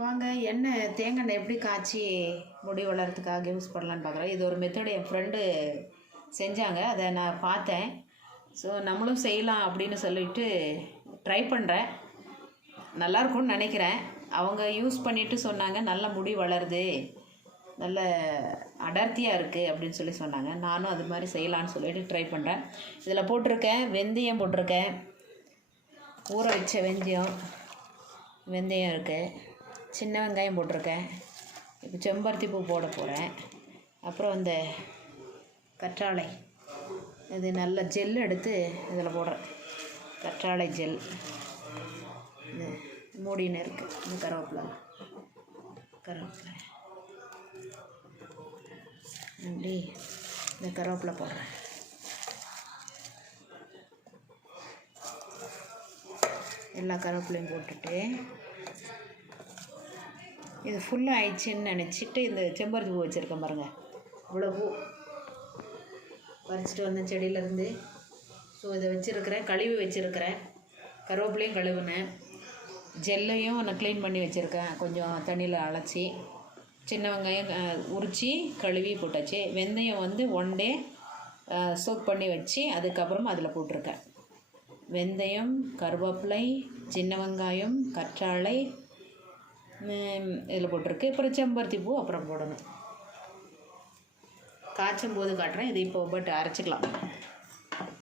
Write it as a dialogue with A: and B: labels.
A: வாங்க எண்ணெய் தேங்காய் எண்ணெய் எப்படி காய்ச்சி முடி வளர்கிறதுக்காக யூஸ் பண்ணலான்னு பார்க்குறேன் இது ஒரு மெத்தடு என் ஃப்ரெண்டு செஞ்சாங்க. அதை நான் பார்த்தேன். ஸோ நம்மளும் செய்யலாம் அப்படின்னு சொல்லிட்டு ட்ரை பண்ணுறேன் நல்லாயிருக்கும்னு நினைக்கிறேன். அவங்க யூஸ் பண்ணிவிட்டு சொன்னாங்க நல்ல முடி வளருது நல்ல அடர்த்தியாக இருக்குது அப்படின்னு சொல்லி சொன்னாங்க. நானும் அது மாதிரி செய்யலான்னு சொல்லிட்டு ட்ரை பண்ணுறேன் இதில் போட்டிருக்கேன் வெந்தயம் போட்டிருக்கேன். ஊற வச்ச வெந்தயம் வெந்தயம் இருக்குது சின்ன வெங்காயம் போட்டிருக்கேன். இப்போ செம்பருத்தி பூ போட போகிறேன் அப்புறம் இந்த கற்றாழை. இது நல்ல ஜெல் எடுத்து இதில் போடுறேன். கற்றாழை ஜெல் இது மூடின்னு இருக்குது இந்த கருவேப்பிலை. கருவேப்பிலை. அப்படி இந்த கருவேப்பிலை போடுறேன். எல்லா கருவேப்பிலையும் போட்டுட்டு இது ஃபுல்லாக ஆயிடுச்சுன்னு நினச்சிட்டு இந்த செம்பருத்தி பூ வச்சுருக்கேன் பாருங்கள் இவ்வளோ பூ பறிச்சிட்டு வந்த செடியிலேருந்து. ஸோ இதை வச்சுருக்கிறேன் கழுவி வச்சுருக்கிறேன். கருவேப்பிலையும் கழுவுனேன். ஜெல்லையும் நான் க்ளீன் பண்ணி வச்சுருக்கேன். கொஞ்சம் தண்ணியில் அலசி சின்ன வெங்காயம் உரித்து கழுவி போட்டாச்சு. வெந்தயம் வந்து ஒன் டே சோக் பண்ணி வச்சு அதுக்கப்புறமா அதில் போட்டிருக்கேன். வெந்தயம் கருவேப்பிலை சின்ன வெங்காயம் கற்றாழை இதில் போட்டிருக்கு. அப்புறம் செம்பருத்தி பூ அப்புறம் போடணும். காய்ச்சும் போது காட்டுறேன். இது இப்போ பட் அரைச்சிக்கலாம்.